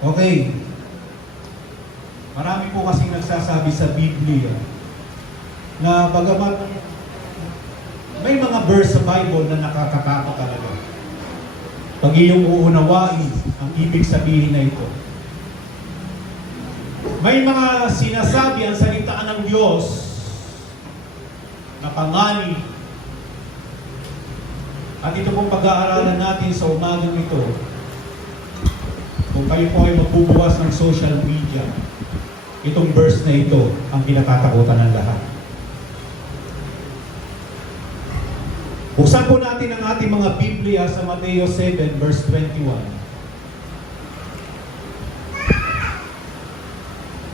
Okay. Marami po kasing nagsasabi sa Biblia na bagamat may mga verse sa Bible na nakakatakot talaga. Pag iyong uunawain ang ibig sabihin na ito. May mga sinasabi ang salita ng Diyos na panganib. At ito pong pag-aaralan natin sa umagang ito. Kung kayo po ay magbubukas ng social media, itong verse na ito ang kinatatakutan ng lahat. Buksan po natin ang ating mga Biblia sa Mateo 7 verse 21.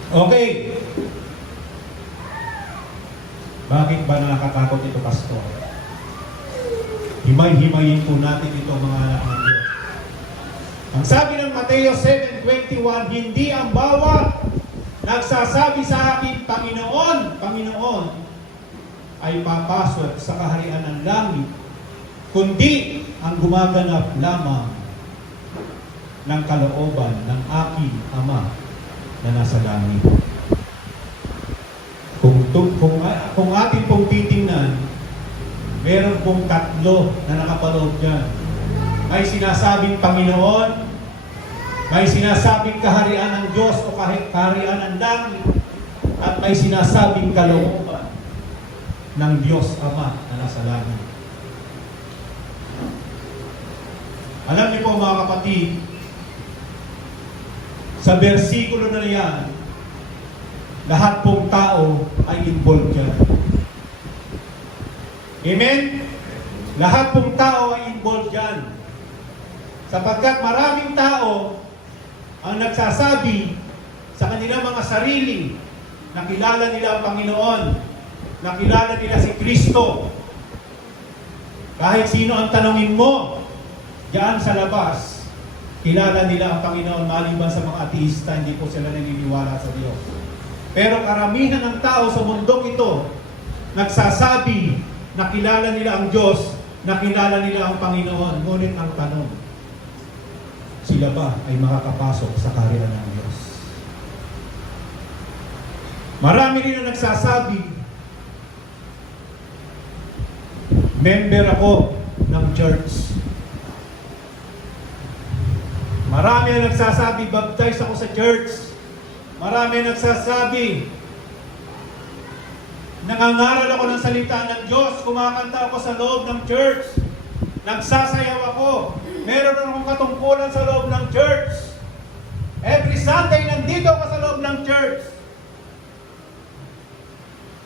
Okay. Bakit ba nakakatakot ito, Pastor? Himay-himayin po natin ito, mga anak ng Diyos. Ang sabi ng Mateo 7:21, hindi ang bawat nagsasabi sa akin, Panginoon, Panginoon, ay papasok sa kaharian ng langit, kundi ang gumaganap lamang ng kalooban ng aking Ama na nasa langit. Kung atin pong titingnan, meron pong tatlo na nakapaloob dyan. May sinasabing Panginoon, may sinasabing kaharian ng Diyos o kaharian ng langit, at may sinasabing kalooban ng Diyos Ama na nasa langit. Alam niyo po, mga kapatid, sa bersikulo na yan, lahat pong tao ay involved dyan. Amen? Lahat pong tao ay involved dyan. Sapagkat maraming tao ang nagsasabi sa kanilang mga sarili na kilala nila ang Panginoon, na kilala nila si Kristo. Kahit sino ang tanongin mo diyan sa labas, kilala nila ang Panginoon maliban sa mga ateista, hindi po sila naniniwala sa Diyos. Pero karamihan ng tao sa mundong ito nagsasabi na kilala nila ang Diyos, na kilala nila ang Panginoon. Ngunit ang tanong, sila ba ay makakapasok sa kaharian ng Diyos? Marami rin na nagsasabi, member ako ng church. Marami ang nagsasabi, baptize ako sa church. Marami ang nagsasabi, nangangaral ako ng salita ng Diyos, kumakanta ako sa loob ng church, nagsasayaw ako, meron akong katungkulan sa loob ng church. Every Sunday, nandito ako sa loob ng church.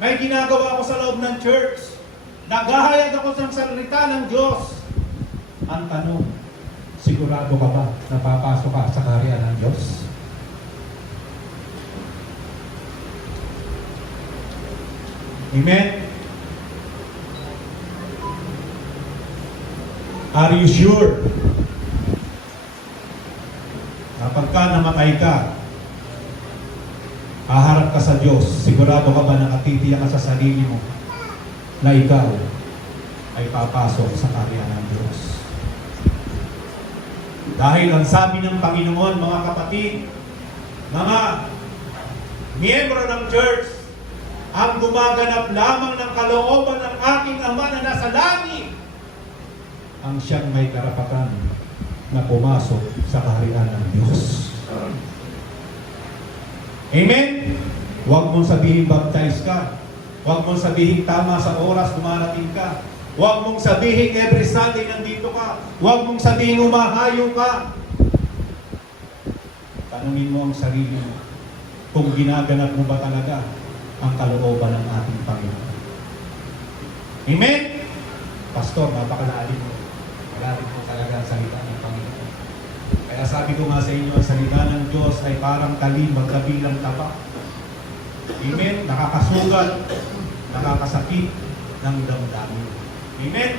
May ginagawa ako sa loob ng church. Naghahayag ako sa salita ng Diyos. Ang tanong, sigurado ka ba na papasok ka sa kaharian ng Diyos? Amen? Are you sure? Kapag ka namatay ka, haharap ka sa Diyos, sigurado ka ba nakatitiyak ka sa sarili mo na ikaw ay papasok sa kaharian ng Diyos? Dahil ang sabi ng Panginoon, mga kapatid, mga miyembro ng church, ang gumaganap lamang ng kalooban ng aking Ama na nasa langit, ang siyang may karapatan na pumasok sa kaharian ng Diyos. Amen? Huwag mong sabihin baptize ka. Huwag mong sabihin tama sa oras dumarating ka. Huwag mong sabihin every Sunday nandito ka. Huwag mong sabihin umahayo ka. Tanungin mo ang sarili mo kung ginaganap mo ba talaga ang kalooban ng ating Panginoon. Amen? Pastor, napakalalim mo. Malalim po talaga ang salita ng Panginoon. Kaya sabi ko nga sa inyo, ang salita ng Diyos ay parang talim magkabilang tapa. Amen? Nakakasugat, nakakasakit ng damdamin. Amen?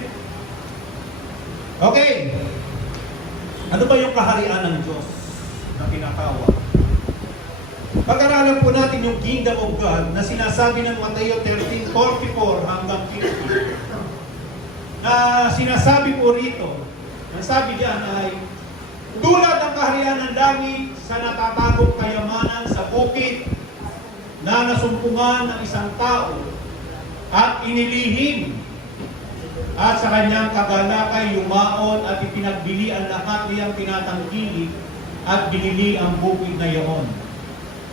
Okay. Ano ba yung kaharian ng Diyos na tinatawag? Pag-aralan po natin yung Kingdom of God na sinasabi ng Mateo 13:44 hanggang 50. Na sinasabi po rito, ang sabi diyan ay, tulad ng kaharian ng langit sa natatagong kayamanan sa bukid na nasumpungan ng isang tao at inilihim at sa kanyang kagalakay yumaon at ipinagbili ang lahat niyang tinatangkilik at binili ang bukid na iyon.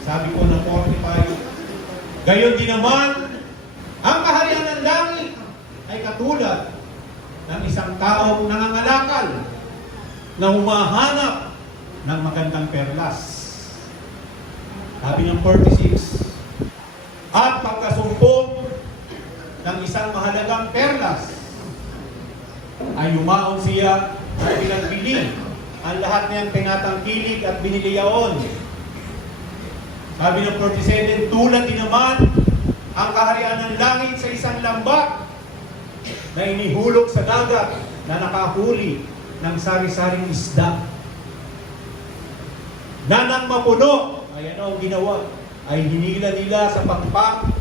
Sabi ko ng 45, gayon din naman, ang kaharian ng langit ay katulad ng isang taong nangangalakal na humahanap ng magandang perlas. Sabi ng 46, at pagkasumpong ng isang mahalagang perlas, ay yumaon siya at pinagbili ang lahat niyang tinatangkilik at binili yaon. Sabi ng 47, tulad din naman ang kaharian ng langit sa isang lambat na inihulog sa dagat na nakahuli ng sari-saring isda. Na nang mapuno, ay ano ang ginawa? Ay hinila nila sa pakpak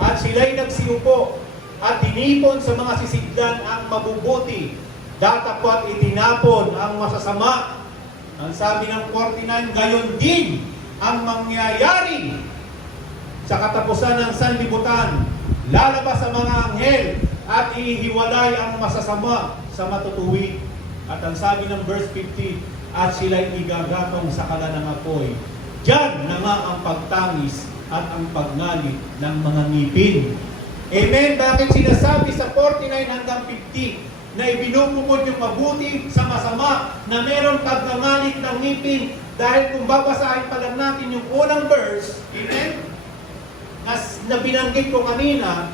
at sila'y nagsiupo at tinipon sa mga sisigdan ang mabubuti. Datapwat itinapon ang masasama. Ang sabi ng 49, gayon din ang mangyayari sa katapusan ng sanlibutan. Lalabas ang mga anghel at ihiwalay ang masasama sa matutuwid. At ang sabi ng verse 50, at sila'y igagatong sa kala ng apoy. Diyan na nga ang pagtangis at ang pagngalit ng mga ngipin. Amen? Bakit sinasabi sa 49 hanggang 50 na ibinubukod yung mabuti sa masama, na meron pagnangalit ng ngipin? Dahil kung babasahin pa lang natin yung unang verse, amen? Na binanggit ko kanina,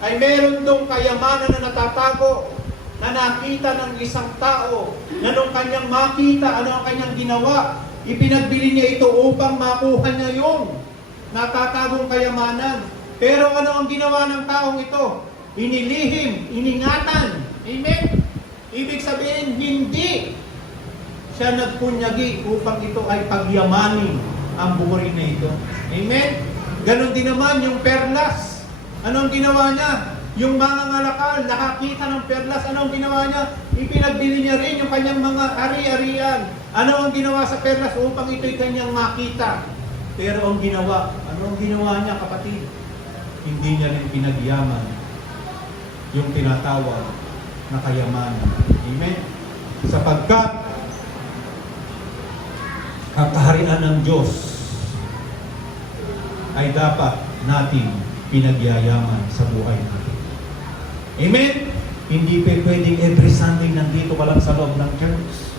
ay meron dong kayamanan na natatago, na nakita ng isang tao, na nung kanyang makita, ano ang kanyang ginawa, ipinagbili niya ito upang makuha niya yung natatagong kayamanan. Pero ano ang ginawa ng taong ito? Inilihim, iningatan. Amen? Ibig sabihin, hindi siya nagpunyagi upang ito ay pagyamanin ang bukurin na ito. Amen? Ganon din naman yung perlas. Ano ang ginawa niya? Yung mga ngalakal, nakakita ng perlas, ano ang ginawa niya? Ipinagbili niya rin yung kanyang mga ari-arian. Ano ang ginawa sa perlas upang ito'y kanyang makita? Pero ang ginawa, ano ang ginawa niya, kapatid? Hindi niya rin pinagyaman yung tinatawag na kayamanan. Amen? Sapagkat ang kaharian ng Diyos ay dapat natin pinagyayaman sa buhay natin. Amen? Hindi pwedeng every Sunday nandito ka lang sa loob ng church.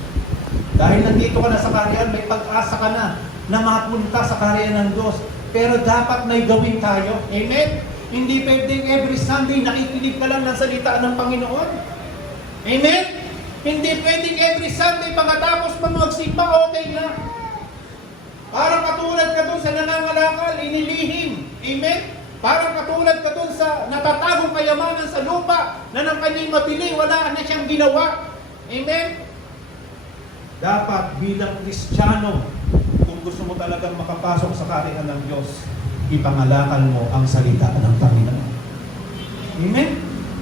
Dahil nandito ka na sa kaharian, may pag-asa ka na mapunta sa kaharian ng Diyos. Pero dapat may gawin tayo. Amen? Hindi pwedeng every Sunday nakikinig ka lang ng salita ng Panginoon. Amen? Hindi pwedeng every Sunday pagkatapos mo magsimba, okay na. Parang katulad ka dun sa nangangalakal, inilihim. Amen? Parang katulad ka dun sa natatagong kayamanan sa lupa na nang kanyang mabili, wala na siyang ginawa. Amen? Dapat bilang Kristiyano, kung gusto mo talagang makapasok sa kaharian ng Diyos, ipangalakal mo ang salita ng Panginoon. Amen?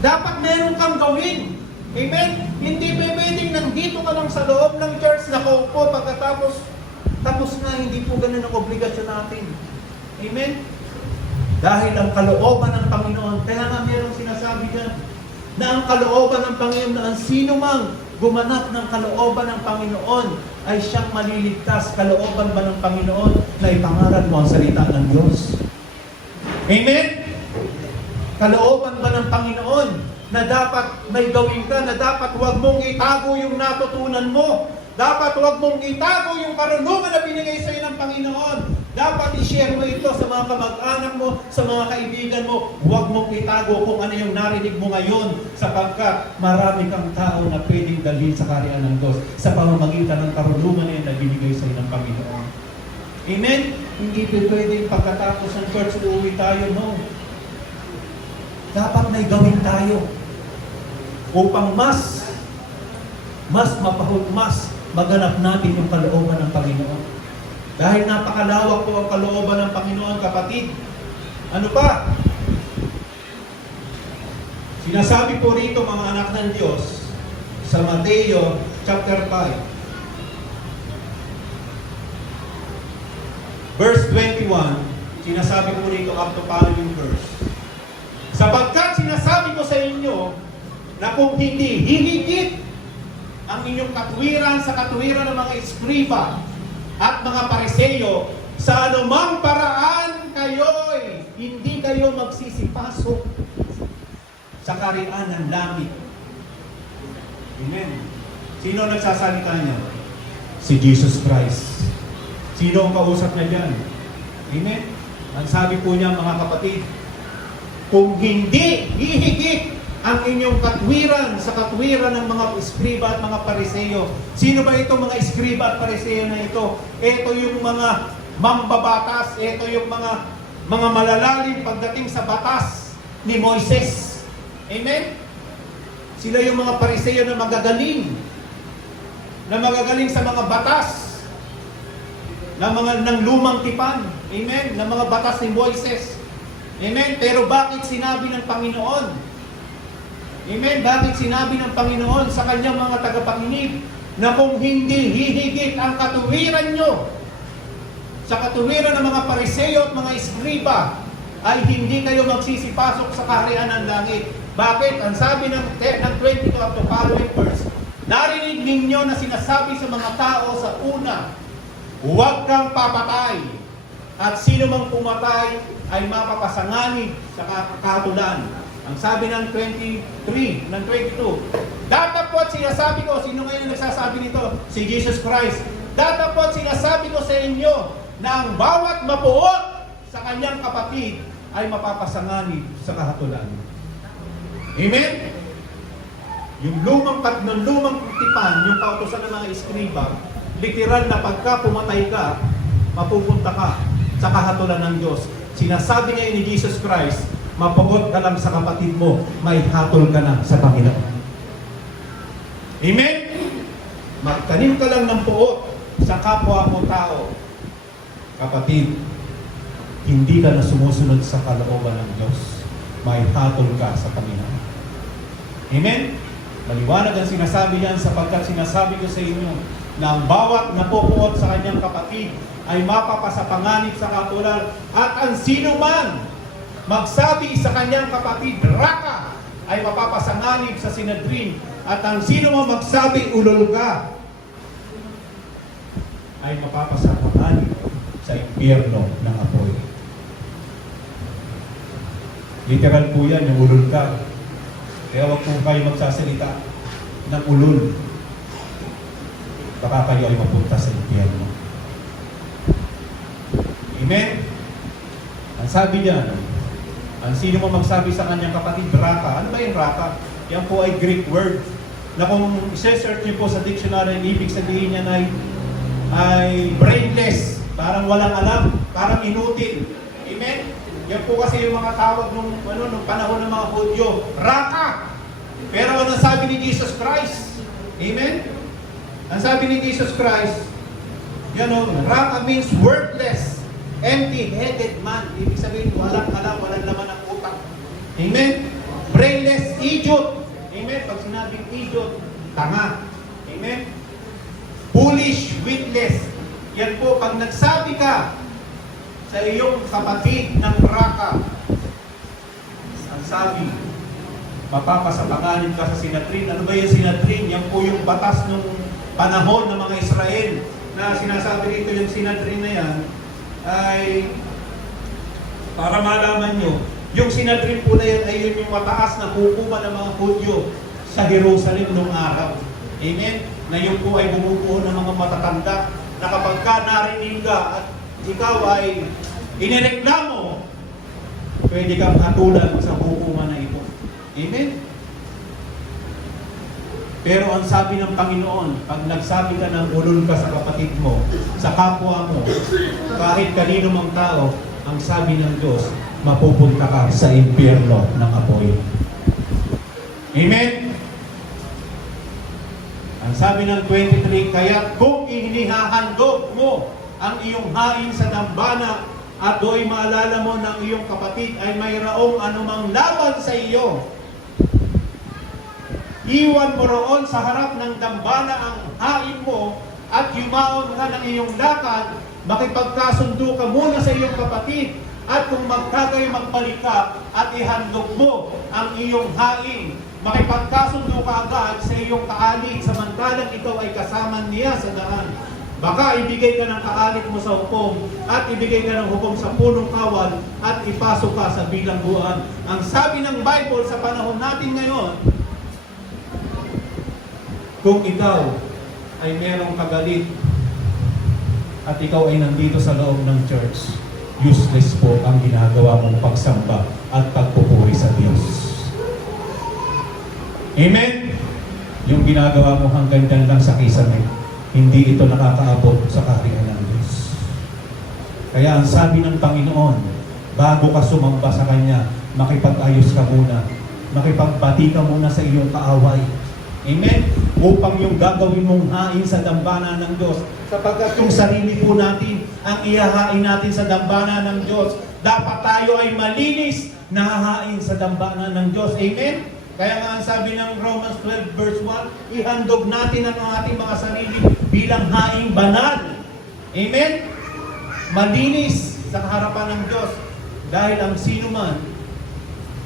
Dapat meron kang gawin. Amen? Hindi pwedeng nandito ka lang sa loob ng church, nakaupo, pagkatapos tapos na, hindi po ganun ang obligasyon natin. Amen? Dahil ang kalooban ng Panginoon, kaya nga merong sinasabi dyan, na ang kalooban ng Panginoon, na ang sino mang gumanap ng kalooban ng Panginoon ay siyang maliligtas. Kalooban ba ng Panginoon na ipangaral mo ang salita ng Diyos? Amen? Kalooban ba ng Panginoon na dapat may gawin ka, na dapat huwag mong itago yung natutunan mo? Dapat huwag mong itago yung karunungan na binigay sa iyo ng Panginoon. Dapat i-share mo ito sa mga kamag-anak mo, sa mga kaibigan mo. Huwag mong itago kung ano yung narinig mo ngayon, sapagkat marami kang tao na pwedeng dalhin sa kaharian ng Diyos sa pamamagitan ng karunungan na binigay sa iyo ng Panginoon. Amen? Hindi pwedeng pagkatapos ng church uuwi tayo, no. Dapat may gawin tayo upang mas maganap natin yung kalooban ng Panginoon. Dahil napakalawak po ang kalooban ng Panginoon, kapatid. Ano pa? Sinasabi po rito, mga anak ng Diyos, sa Mateo chapter 5, verse 21, sinasabi po rito up to following verse. Sapagkat sinasabi ko sa inyo na kung hindi hihigit ang inyong katwiran sa katwiran ng mga eskriba at mga pariseyo, sa anumang paraan kayo'y hindi kayo magsisipasok sa kaharian ng langit. Amen. Sino nagsasalita niya? Si Jesus Christ. Sino ang kausap niya dyan? Amen. Ang sabi po niya, mga kapatid, kung hindi hihigit ang inyong katwiran sa katwiran ng mga eskriba at mga pariseyo. Sino ba itong mga eskriba at pariseyo na ito? Ito yung mga mambabatas, ito yung mga malalalim pagdating sa batas ni Moises. Amen? Sila yung mga pariseyo na magagaling sa mga batas ng lumang tipan. Amen? Ng mga batas ni Moises. Amen? Pero bakit sinabi ng Panginoon? Amen? Bakit sinabi ng Panginoon sa kanyang mga tagapakinig na kung hindi hihigit ang katuwiran nyo sa katuwiran ng mga pariseyo at mga eskriba, ay hindi kayo magsisipasok sa kaharian ng langit. Bakit? Ang sabi ng 22 up to following verse, narinig ninyo na sinasabi sa mga tao sa una, huwag kang papatay, at sino mang pumatay ay mapapasanganib sa kahatulan. Ang sabi ng 23, ng 22, datapot sinasabi ko, sino ngayon nagsasabi nito? Si Jesus Christ. Datapot sinasabi ko sa inyo na ang bawat mapuot sa kanyang kapatid ay mapapasanganib sa kahatulan. Amen? Yung lumang tipan, yung kautusan ng mga eskriba, literal na pagka pumatay ka, mapupunta ka sa kahatulan ng Diyos. Sinasabi ngayon ni Jesus Christ, mapuot ka lang sa kapatid mo, may hatol ka na sa Panginoon. Amen? Magtanim ka lang ng puot sa kapwa mo tao. Kapatid, hindi ka na sumusunod sa kalooban ng Diyos. May hatol ka sa Panginoon. Amen? Maliwanag ang sinasabi yan sapagkat sinasabi ko sa inyo na ang bawat napupuot sa kanyang kapatid ay mapapasapanganib sa katulad, at ang sino man magsabi sa kanyang kapatid, raka, ay mapapasanganib sa Sinedrin, at ang sino man magsabi, ulol ka, ay mapapasapanganib sa impyerno ng apoy. Literal po yan, yung ulol ka. Kaya huwag po kayo magsasalita ng ulol. Baka kayo ay mapunta sa impyerno. Amen? Ang sabi niya, ang sino mo magsabi sa kanyang kapatid, raka. Ano ba yung raka? Yan po ay Greek word na kung i-search niyo po sa dictionary, ibig sabihin niya ay brainless, parang walang alam, parang inutil. Amen? Yan po kasi yung mga tawag nung panahon ng mga Hudyo, raka. Pero ano sabi ni Jesus Christ? Amen? Ang sabi ni Jesus Christ, raka means worthless, empty-headed man. Ibig sabihin, walang alam, walang laman ng utak. Amen? Brainless, idiot. Amen? Pag sinabing idiot, tanga. Amen? Foolish, witless. Yan po, pag nagsabi ka sa iyong kapatid ng raka, ang sabi, mapapasapanganin ka sa Sinedrin. Ano ba yung Sinedrin? Yan po yung batas ng panahon ng mga Israel na sinasabi dito yung Sinedrin na yan, ay para malaman nyo, yung Sinedrin po na yan ay yun yung mataas na hukuman ng mga Hudyo sa Jerusalem noong araw. Amen? Na yun po ay bumubuo ng mga matatanda na kapag ka narinig ka at ikaw ay inireklamo, pwede kang hatulan sa hukuman na ito. Amen? Pero ang sabi ng Panginoon, pag nagsabi ka ng ulol ka sa kapatid mo, sa kapwa mo, kahit kanino mang tao, ang sabi ng Diyos, mapupunta ka sa impyerno ng apoy. Amen? Ang sabi ng 23, kaya kung inihahandog mo ang iyong hain sa dambana at do'y maalala mo ng iyong kapatid ay mayroong anumang laban sa iyo. Iwan mo roon sa harap ng dambana ang hain mo at yumaon ka ng iyong lakad, makipagkasundo ka muna sa iyong kapatid at kung magkagay magbalik ka at ihandog mo ang iyong hain, makipagkasundo ka agad sa iyong kaalit samantalang ikaw ay kasama niya sa daan. Baka ibigay ka ng kaalit mo sa hukom at ibigay ka ng hukom sa punong kawal at ipasok ka sa bilangguan. Ang sabi ng Bible sa panahon natin ngayon, kung ikaw ay merong kagalit at ikaw ay nandito sa loob ng church, useless po ang ginagawa mong pagsamba at pagpupuri sa Diyos. Amen? Yung ginagawa mo hanggang dyan lang sa kisame, hindi ito nakakaabot sa kaharian ng Diyos. Kaya ang sabi ng Panginoon, bago ka sumamba sa Kanya, makipag-ayos ka muna, makipagbati ka muna sa iyong kaaway. Amen? Upang yung gagawin mong hain sa dambana ng Diyos, sapagkat yung sarili po natin, ang ihahain natin sa dambana ng Diyos, dapat tayo ay malinis na hahain sa dambana ng Diyos. Amen? Kaya nga ang sabi ng Romans 12 verse 1, ihandog natin ang ating mga sarili bilang haing banal. Amen? Malinis sa harapan ng Diyos. Dahil ang sino man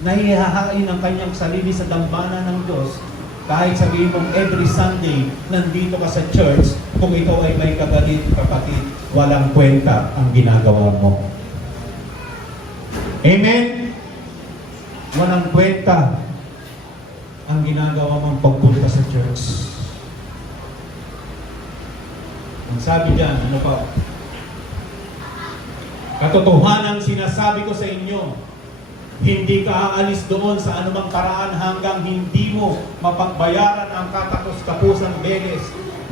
na ihahain ang kanyang sarili sa dambana ng Diyos, kahit sabihin mong every Sunday, nandito ka sa church, kung ikaw ay may kagalit, kapatid, walang kwenta ang ginagawa mo. Amen? Walang kwenta ang ginagawa mong pagpunta sa church. Ang sabi diyan, ano pa? Katotohanan sinasabi ko sa inyo, hindi ka aalis doon sa anumang paraan hanggang hindi mo mapagbayaran ang katapos-tapusang beles.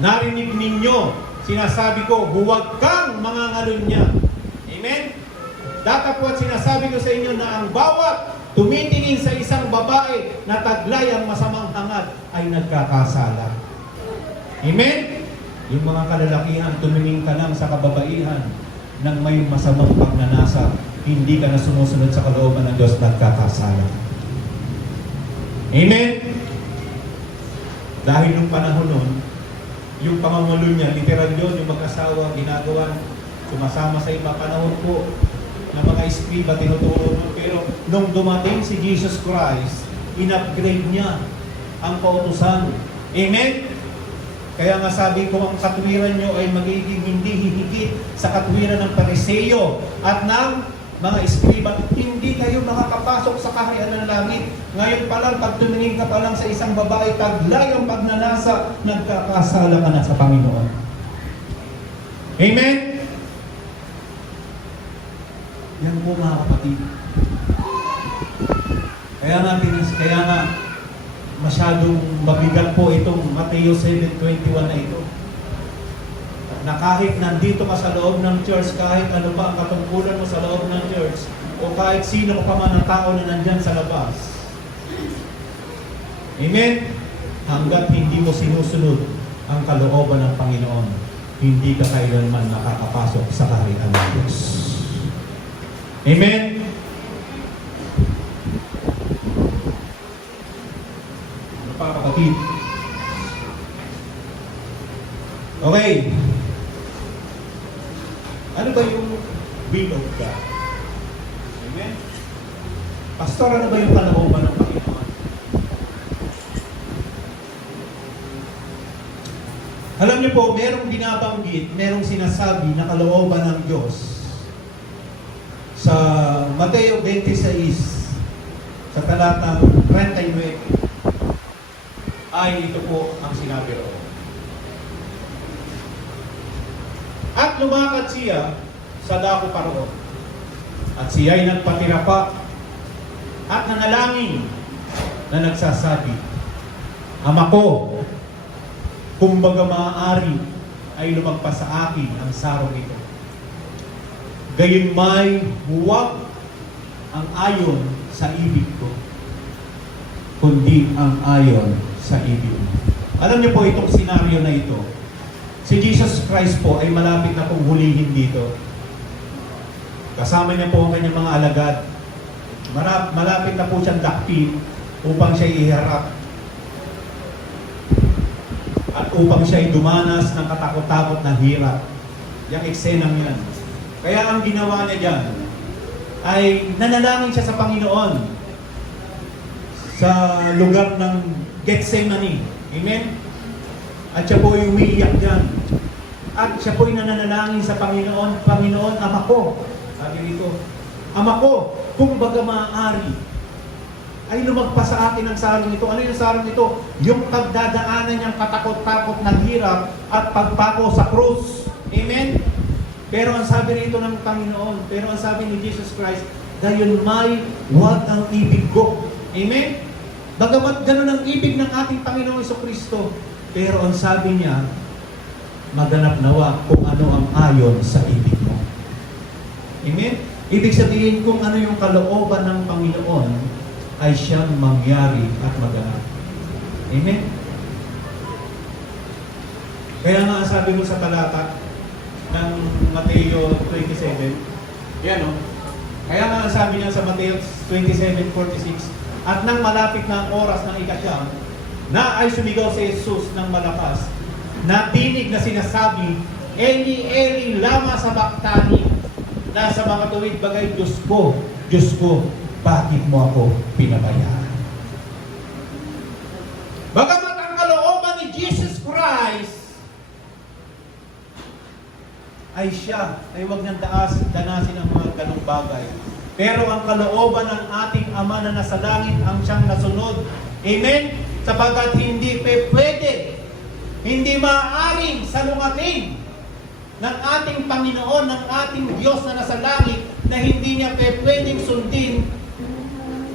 Narinig ninyo, sinasabi ko, huwag kang mangangalunya. Amen? Datapwat sinasabi ko sa inyo na ang bawat tumitingin sa isang babae na taglay ang masamang hangad ay nagkakasala. Amen? Yung mga kalalakihan, tumingin ka lang sa kababaihan ng may masamang pagnanasa, hindi ka na sumusunod sa kalooban ng Diyos, nagkakasala. Amen? Dahil nung panahon nun, yung pamamulo niya, literal yun, yung mag-asawa, ginagawa, sumasama sa iba panahon po, na mga eskriba tinuturo mo. Pero nung dumating si Jesus Christ, in-upgrade niya ang kautusan. Amen? Kaya nga sabi ko, ang katwiran nyo ay magiging hindi hihigit sa katwiran ng Pariseo at ng mga eskriba. Hindi kayo makakapasok sa kaharian ng langit. Ngayon pa lang, pag tumingin ka pa lang sa isang babae, taglay ang pagnanasa, nagkakasala ka na sa Panginoon. Amen? Yan po mga kapatid. Kaya nga masyadong mabigat po itong Mateo 7:21 na ito. Na kahit nandito ka sa loob ng church, kahit ano ba ang katungkulan mo sa loob ng church, o kahit sino pa man ang tao na nandyan sa labas. Amen? Hanggat hindi mo sinusunod ang kalooban ng Panginoon, hindi ka kailanman nakakapasok sa kaharian ng Diyos. Amen? Ano pa kapatid? Okay. Ano ba yung will of God? Amen? Pastor, ano ba yung kalooban ng Panginoon? Alam niyo po, merong binabanggit, merong sinasabi na kalooban ng Diyos sa Mateo 26 sa talatang 39 ay ito po ang sinabi roon. At lumakad siya sa dako paroon. At siya'y nagpatira pa at nanalangin na nagsasabi, Ama ko, kumbaga maaari ay lumagpas sa akin ang sarong ito. Gayunmay huwag ang ayon sa ibig ko, kundi ang ayon sa ibig mo. Alam niyo po itong senaryo na ito, si Jesus Christ po ay malapit na pong hulihin dito. Kasama niya po ang kanyang mga alagad. Malapit na po siyang dakpin upang siya iharap. At upang siya dumanas ng katakot-takot na hirap. Yung eksenang yan. Kaya ang ginawa niya dyan ay nanalangin siya sa Panginoon sa lugar ng Gethsemane. Amen? At siya po ay umiiyak dyan. At siya po ay nananalangin sa Panginoon, Panginoon, Ama ko. Sabi rito, Ama ko, kung baga maaari, ay lumagpas sa akin ang sarong ito. Ano yung sarong ito? Yung pagdadaanan niyang katakot-takot ng hirap at pagpako sa krus. Amen? Pero ang sabi rito ng Panginoon, pero ang sabi ni Jesus Christ, gayon may wag ang ibig ko. Amen? Bagamat ganun ang ibig ng ating Panginoong Jesucristo, pero ang sabi niya, maganap nawa kung ano ang ayon sa ibig mo. Amen? Ibig sabihin kung ano yung kalooban ng Panginoon ay siyang mangyari at maganap. Amen? Kaya nga sabi mo sa talata ng Mateo 27, yan o. Kaya nga sabi niya sa Mateo 27:46, at nang malapit na ang oras ng ikasyam, na ay sumigaw si Jesus ng malakas, na tinig na sinasabi, Eli, Eli, lama sabachthani, na sa mga tuwid bagay, Diyos ko, bakit mo ako pinabayaan? Bagamat ang kalooban ni Jesus Christ ay siya, ay huwag niyang danasin ang mga ganong bagay. Pero ang kalooban ng ating Ama na nasa langit ang siyang nasunod. Amen? Sapagkat hindi pwede, hindi maaaring salungatin ng ating Panginoon, ng ating Diyos na nasa langit, na hindi niya pwedeng sundin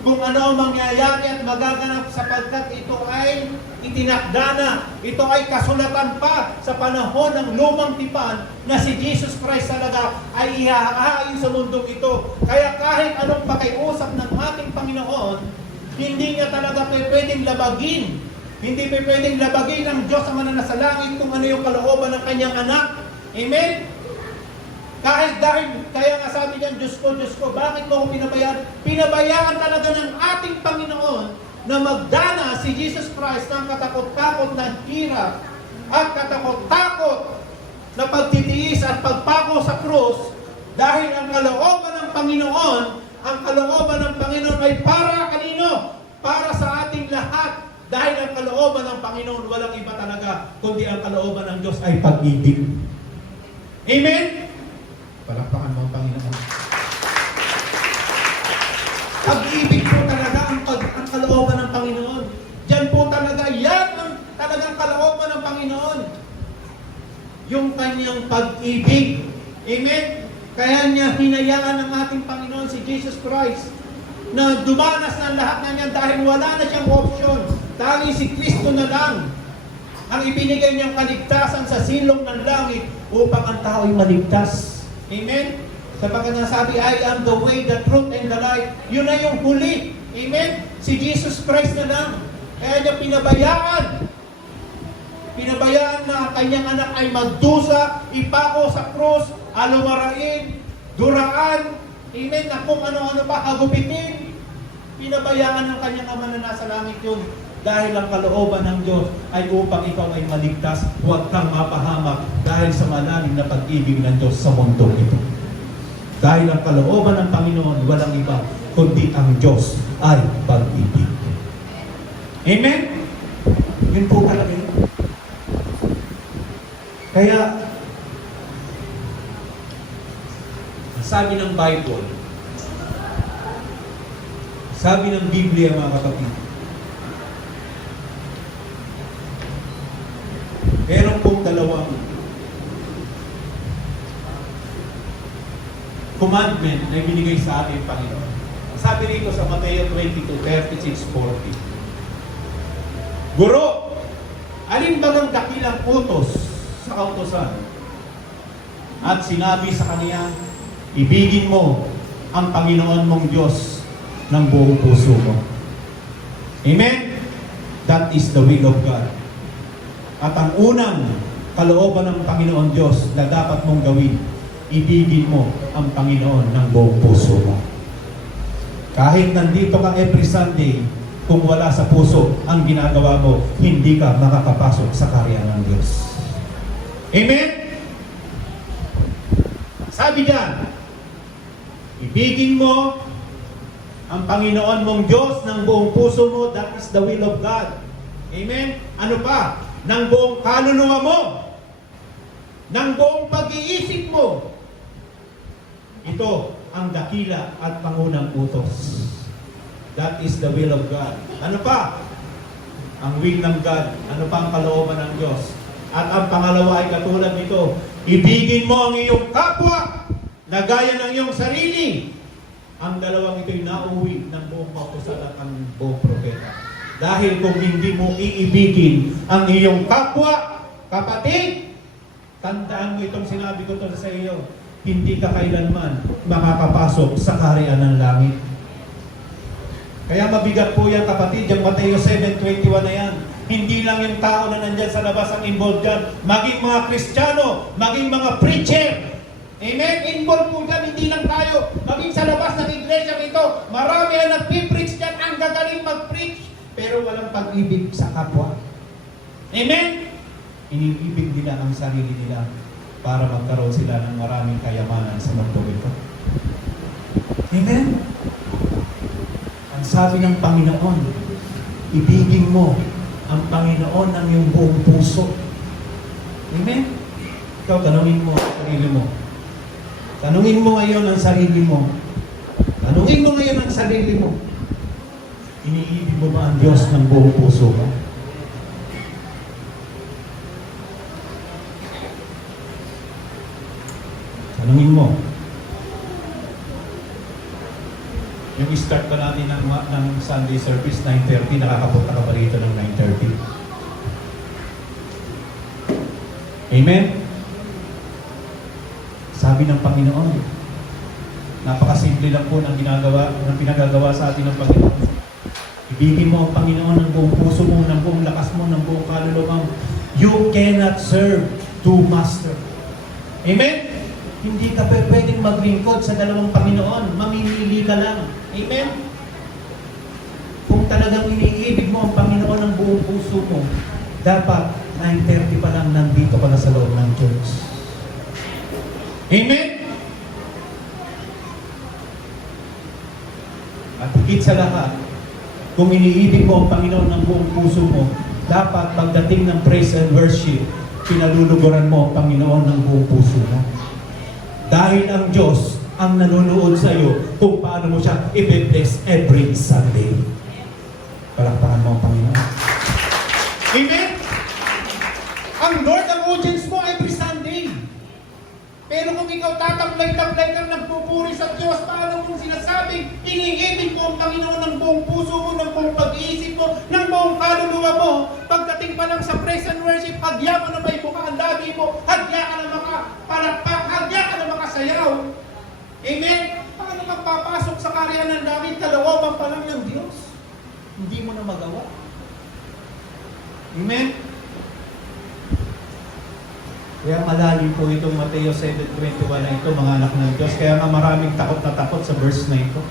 kung ano ang mangyayari at magaganap, sapagkat ito ay itinakda na, ito ay kasulatan pa sa panahon ng lumang tipan na si Jesus Christ talaga ay ihahain sa mundong ito. Kaya kahit anong pakiusap ng ating Panginoon, hindi niya talaga pwedeng labagin. Hindi pwedeng labagin ng Diyos na nasa langit kung ano yung kalooban ng kanyang anak. Amen? Kahit dahil, kaya nga sabi niyan, Diyos ko, bakit mo ako pinabayaan? Pinabayaan talaga ng ating Panginoon na magdana si Jesus Christ ng katakot-takot na hirap at katakot-takot na pagtitiis at pagpako sa krus, dahil ang kalooban ng Panginoon ay para kanino? Para sa ating lahat. Dahil ang kalooban ng Panginoon walang iba talaga, kundi ang kalooban ng Diyos ay pag-ibig. Amen? Palakpakan mo ang Panginoon. Pag-ibig po talaga ang kalooban ng Panginoon. Diyan po talaga, yan ang talagang kalooban ng Panginoon. Yung kanyang pag-ibig. Amen? Kaya niya hinayaan ng ating Panginoon si Jesus Christ na dumanas ng lahat na niyan dahil wala na siyang option. Tanging si Kristo na lang ang ibinigay niyang kaligtasan sa silong ng langit upang ang tao ay maligtas. Amen? Sapagkat nasabi, I am the way, the truth, and the life. Yun na yung huli. Amen? Si Jesus Christ na lang. Kaya niya pinabayaan. Pinabayaan na kanyang anak ay magdusa, ipako sa krus, alumarain, duraan, amen, na kung ano-ano pa, hagupitin. Pinabayaan ng kanyang ama na nasa langit yun. Dahil ang kalooban ng Diyos ay upang ikaw ay maligtas, huwag kang mapahamak dahil sa malalim na pag-ibig ng Diyos sa mundo ito. Dahil ang kalooban ng Panginoon walang iba, kundi ang Diyos ay pag-ibig. Amen? Yun po talaga yun. Kaya, sabi ng Bible, sabi ng Biblia, mga kapatid, meron pong dalawang commandment na binigay sa ating Panginoon. Sabi rito sa Mateo 22:36-40, Guro, alin ba ng dakilang utos sa kautosan? At sinabi sa kaniya, ibigin mo ang Panginoon mong Diyos ng buong puso mo. Amen? That is the will of God. At ang unang kalooban ng Panginoon Diyos na dapat mong gawin. Ibigin mo ang Panginoon ng buong puso mo. Kahit nandito ka every Sunday, kung wala sa puso ang ginagawa mo, hindi ka makakapasok sa karya ng Diyos. Amen? Sabi diyan, ibigin mo ang Panginoon mong Diyos ng buong puso mo. That is the will of God. Amen? Ano pa? Ng buong kaluluwa mo. Ng buong pag-iisip mo. Ito ang dakila at pangunang utos. That is the will of God. Ano pa? Ang will ng God. Ano pa ang kalooban ng Diyos? At ang pangalawa ay katulad nito. Ibigin mo ang iyong kapwa na gaya ng iyong sarili. Ang dalawang ito'y nauwi ng buong pautusan at ang buong propeta. Dahil kung hindi mo iibigin ang iyong kapwa, kapatid, tandaan mo itong sinabi ko to sa iyo, hindi ka kailanman makakapasok sa kaharian ng langit. Kaya mabigat po yan, kapatid, yung Mateo 7:21 na yan. Hindi lang yung tao na nandyan sa labas ang involved dyan. Maging mga Kristiyano, maging mga preacher. Amen? Involved po dyan, hindi lang tayo. Maging sa labas ng iglesia nito, marami ang nagpipreach dyan, ang gagaling mag-preach, pero walang pag-ibig sa kapwa. Amen? Iniibig nila ang sarili nila para magkaroon sila ng maraming kayamanan sa mundo ito. Amen? Ang sabi ng Panginoon, ibigin mo ang Panginoon ng iyong buong puso. Amen? Ikaw, tanungin mo ang sarili mo. Tanungin mo ngayon ang sarili mo. Tanungin mo ngayon ang sarili mo. Iniibig mo ba ang Diyos ng buong puso mo? Tanungin mo. Yung start pa natin ng Sunday service, 9:30, nakakapunta ka pa rito ng 9:30. Amen? Sabi ng Panginoon, napakasimple lang po ng pinagagawa sa atin ng Panginoon. Ibigin mo ang Panginoon ng buong puso mo, ng buong lakas mo, ng buong kaluluwa mo. You cannot serve two masters. Amen? Hindi ka pwedeng maglingkod sa dalawang Panginoon. Mamimili ka lang. Amen? Kung talagang iniibig mo ang Panginoon ng buong puso mo, dapat 9:30 pa lang nandito ka na sa loob ng church. Amen? At higit sa lahat, kung iniibig mo ang Panginoon ng buong puso mo, dapat pagdating ng praise and worship, pinaluluguran mo ang Panginoon ng buong puso mo. Dahil ang Diyos ang nanonood sa iyo kung paano mo siya i-bless every Sunday. Palakpakan mo ang Panginoon. Amen? Ang Lord ang audience mo every Sunday. Pero kung ikaw tatablay-tablay kang nagpupuri sa Diyos, paano kung sinasabing iniibig mo ang Panginoon ng buong puso mo, ng buong pag-iisip mo, ng buong kaluluwa mo, pagdating pa lang sa praise and worship, hagya mo na may buka ang labi mo, hagya ka na makapalakpak, hagya ka na makasayaw. Amen? Paano magpapasok sa karya ng langit, kalooban pa lang ng Diyos? Hindi mo na magawa. Amen? Kaya malalim po itong Mateo 7:21 na ito, mga anak ng Diyos. Kaya nga maraming takot na takot sa verse na ito.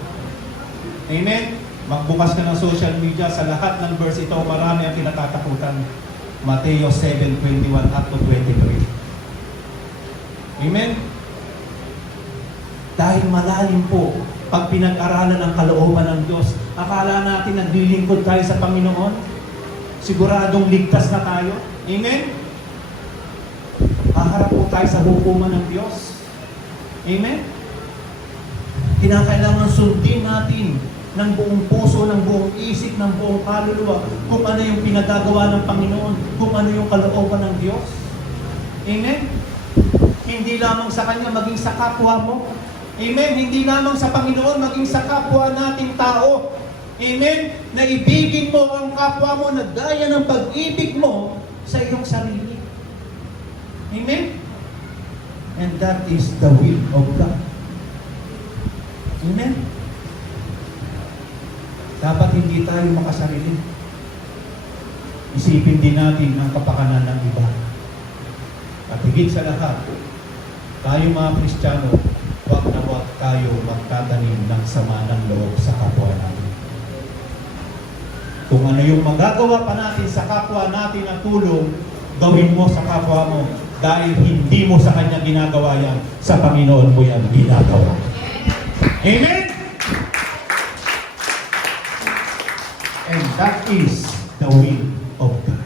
Amen? Magbukas ka ng social media, sa lahat ng verse ito, marami ang kinatatakutan. Mateo 7:21 up to 23. Amen? Dahil malalim po, pag pinag-aralan ng kalooban ng Diyos, akala natin naglilingkod tayo sa Panginoon, siguradong ligtas na tayo. Amen? Haharap po tayo sa hukuman ng Diyos. Amen? Kinakailangan sundin natin ng buong puso, ng buong isip, ng buong kaluluwa kung ano yung pinagagawa ng Panginoon, kung ano yung kalooban ng Diyos. Amen? Hindi lamang sa Kanya, maging sa kapwa mo. Amen? Hindi lamang sa Panginoon, maging sa kapwa nating tao. Amen? Na ibigin mo ang kapwa mo na gaya ng pag-ibig mo sa iyong sarili. Amen? And that is the will of God. Amen? Dapat hindi tayo makasarili. Isipin din natin ang kapakanan ng iba. At higit sa lahat, tayo mga Kristiyano, huwag na huwag tayo magtatanim ng sama ng loob sa kapwa natin. Kung ano yung magagawa pa natin sa kapwa natin ang tulong, gawin mo sa kapwa mo dahil hindi mo sa kanya ginagawa yan, sa Panginoon mo yan ginagawa. Amen? And that is the will of God.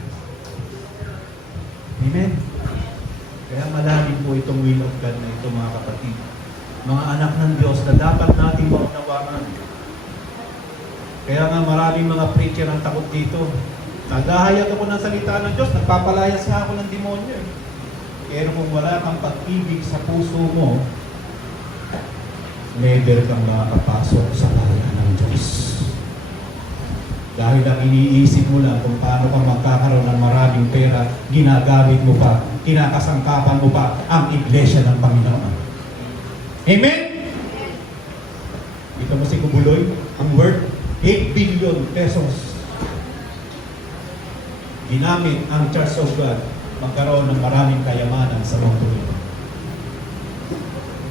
Amen? Kaya malalim po itong will of God na ito, mga kapatid. Mga anak ng Diyos na dapat natin maunawaan. Kaya nga maraming mga preacher ang takot dito. Naghahayag ako ng salita ng Diyos, nagpapalayas nga ako ng demonyo. Pero kung wala kang pag-ibig sa puso mo, never kang makakapasok sa bayan ng Diyos. Dahil ang iniisip mo lang kung paano kang magkakaroon ng maraming pera, ginagamit mo pa, kinakasangkapan mo pa ang iglesia ng Panginoon. Amen? Ito mo si Kubuloy, ang worth 8 billion pesos. Ginamit ang Church of God magkaroon ng maraming kayamanan sa mundo ito.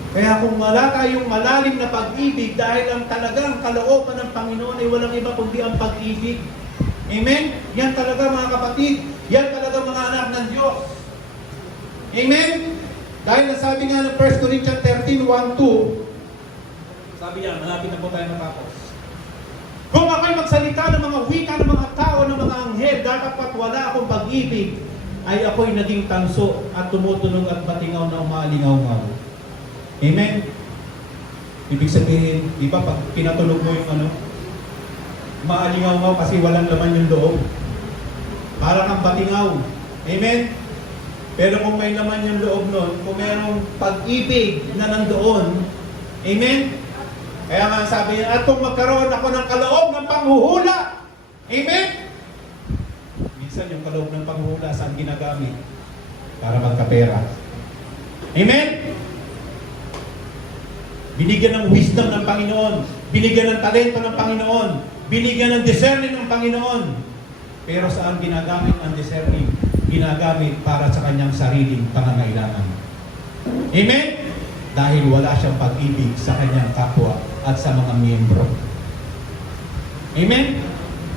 Kaya kung wala tayong malalim na pag-ibig dahil ang talagang kalooban ng Panginoon ay walang iba kundi ang pag-ibig. Amen? Yan talaga mga kapatid. Yan talaga mga anak ng Diyos. Amen? Dahil nasabi nga ng 1 Corinthians 13:1-2, sabi niya, malapit na po tayo matapos. Kung ako'y magsalita ng mga wika ng mga tao, ng mga anghel, dapat wala akong pag-ibig, ay ako'y naging tanso at tumutunog at batingaw na umalingaw-ngaw. Amen? Ibig sabihin, di ba pag pinatulog mo yung maalingaw-ngaw kasi walang laman yung loob. Para kang batingaw. Amen? Pero kung may laman yung loob nun, kung mayroong pag-ibig na nandoon, amen? Kaya nga sabi niya, at kung magkaroon ako ng kaloob ng panghuhula, amen? Minsan yung kaloob ng panghuhula, saan ginagamit? Para magkapera. Amen? Binigyan ng wisdom ng Panginoon, binigyan ng talento ng Panginoon, binigyan ng discerning ng Panginoon. Pero saan ginagamit ang discerning? Ginagamit para sa kanyang sariling pangangailangan. Amen? Dahil wala siyang pag-ibig sa kanyang kapwa at sa mga miyembro. Amen?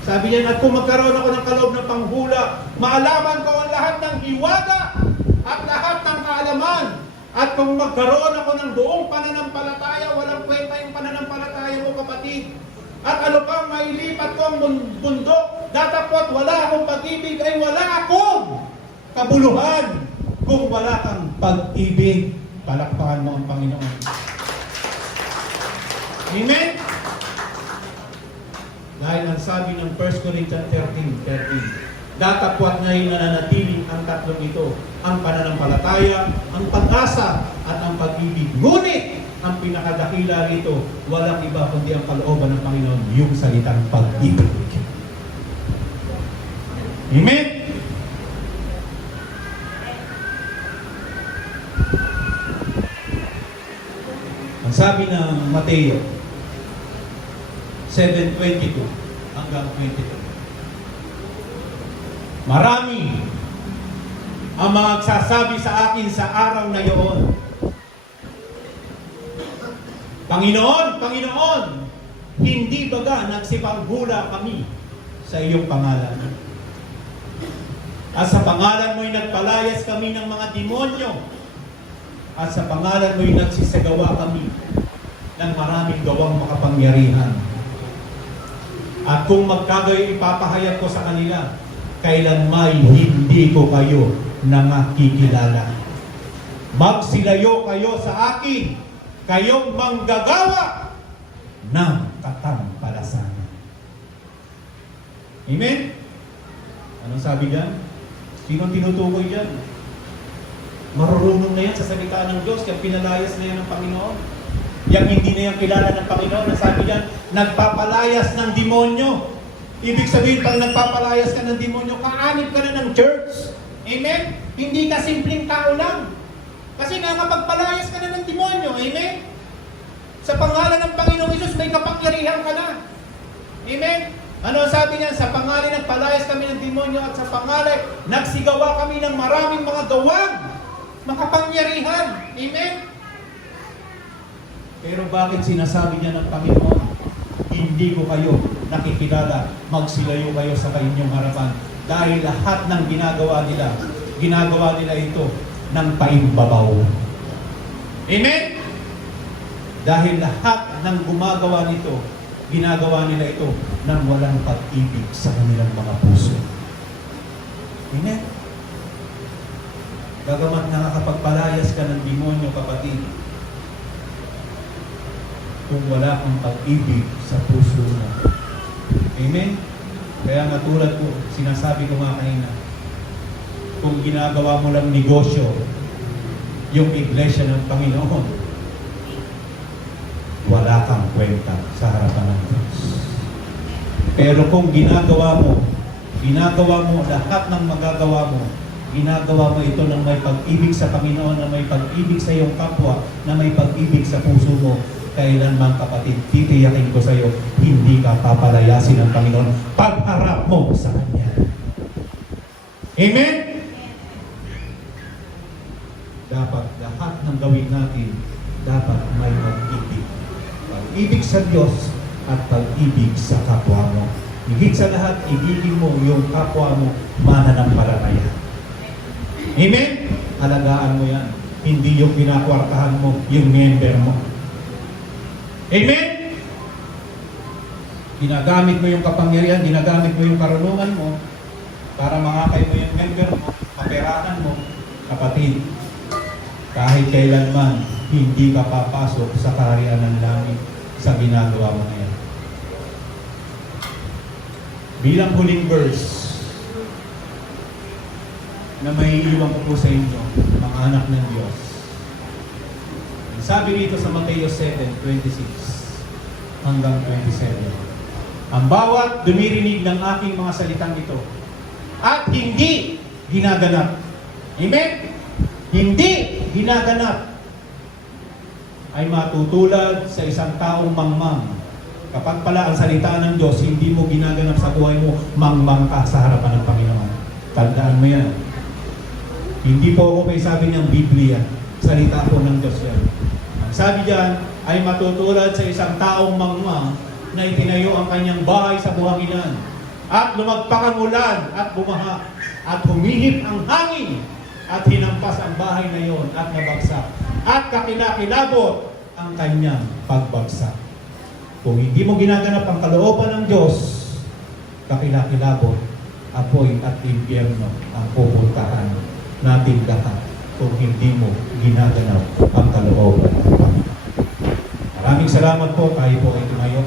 Sabi niya, at kung magkaroon ako ng kaloob ng panghula, maalaman ko ang lahat ng hiwaga at lahat ng kaalaman. At kung magkaroon ako ng buong pananampalataya, walang kwenta yung pananampalataya mo, kapatid. At ano pang mailipat ko ang bundok, datapot wala akong pag-ibig, ay wala akong kabuluhan. Kung wala kang pag-ibig, palakpakan mo ang Panginoon. Amen? Dahil ang sabi ng 1 Corinthians 13:13, datapwat ngayon nananatiling ang tatlong ito, ang pananampalataya, ang pag-asa, at ang pag-ibig. Ngunit, ang pinakadakila rito, walang iba kundi ang kalooban ng Panginoon, yung salitang pag-ibig. Amen? Ang sabi ng Mateo 7:22 hanggang 22, marami ang magsasabi sa akin sa araw na iyon, Panginoon, Panginoon, hindi baga nagsipanghula kami sa iyong pangalan? At sa pangalan mo'y nagpalayas kami ng mga demonyo. At sa pangalan mo'y nagsisagawa kami ng maraming gawang makapangyarihan. At kung magkagayon ipapahayag ko sa kanila, kailanmay hindi ko kayo nakikilala. Magsilayo kayo sa akin, kayong manggagawa ng katampalasan. Amen? Anong sabi diyan? Sino tinutukoy diyan? Marurunong na yan sa salita ng Diyos, yung pinalayas na yan ng Panginoon. Yung hindi na yan kilala ng Panginoon, ang sabi diyan, nagpapalayas ng demonyo. Ibig sabihin, pag nagpapalayas ka ng demonyo, kaanib ka na ng church. Amen? Hindi ka simpleng tao lang. Kasi nakapagpalayas ka na ng demonyo. Amen? Sa pangalan ng Panginoong Hesus, may kapangyarihan ka na. Amen? Ano sabi niya? Sa pangalan nagpalayas kami ng demonyo at sa pangalan nagsigawa kami ng maraming mga gawang makapangyarihan. Amen? Pero bakit sinasabi niya ng Panginoon, hindi ko kayo nakikilala, magsilayo kayo sa inyong harapan. Dahil lahat ng ginagawa nila ito ng paimbabaw. Amen? Dahil lahat ng gumagawa nito, ginagawa nila ito ng walang pag-ibig sa kanilang mga puso. Amen? Bagamat nakakapagpalayas ka ng demonyo, kapatid, kung wala kang pag-ibig sa puso mo. Amen? Kaya nga tulad ko, sinasabi ko nga kanina, kung ginagawa mo lang negosyo, yung iglesia ng Panginoon, wala kang kwenta sa harapan ng Diyos. Pero kung ginagawa mo lahat ng magagawa mo, ginagawa mo ito ng may pag-ibig sa Panginoon, na may pag-ibig sa iyong kapwa, na may pag-ibig sa puso mo, kailanman kapatid, titiyakin ko sa iyo, hindi ka papalayasin ng Panginoon pagharap mo sa Kanya. Amen? Dapat lahat ng gawin natin, dapat may pag-ibig. Pag-ibig sa Diyos at pag-ibig sa kapwa mo. Higit sa lahat, ibigin mo yung kapwa mo mananampalataya. Amen? Halagaan mo yan. Hindi yung pinakwartahan mo, yung member mo. Amen? Ginagamit mo yung kapangyarihan, ginagamit mo yung karunungan mo para makakay mo yung member mo, kaperahan mo, kapatid. Kahit kailanman, hindi ka papasok sa kaharian ng langit sa ginagawa mo na yan. Bilang huling verse na may iwan ko po sa inyo, mga anak ng Diyos. Sabi dito sa Mateo 7:26 hanggang 27. Ang bawat dumirinig ng aking mga salitang ito at hindi ginaganap. Amen? Hindi ginaganap ay matutulad sa isang taong mangmang. Kapag pala ang salita ng Diyos, hindi mo ginaganap sa buhay mo, mangmang ka sa harapan ng Panginoon. Tandaan mo yan. Hindi po ako may sabi niyang Biblia. Salita po ng Diyos yan. Ang sabi diyan ay matutulad sa isang taong mangmang na itinayo ang kanyang bahay sa buhanginan. At lumagpak ang ulan at bumaha. At humihip ang hangin at hinampas ang bahay na iyon at nabagsak. At kakilakilabot ang kanyang pagbagsak. Kung hindi mo ginaganap ang kalooban ng Diyos, kakilakilabot, apoy at impyerno ang pupuntahan natin lahat kung hindi mo ginaganap ang kalooban ng Panginoon. Maraming salamat po. Tayo po ay tumayo.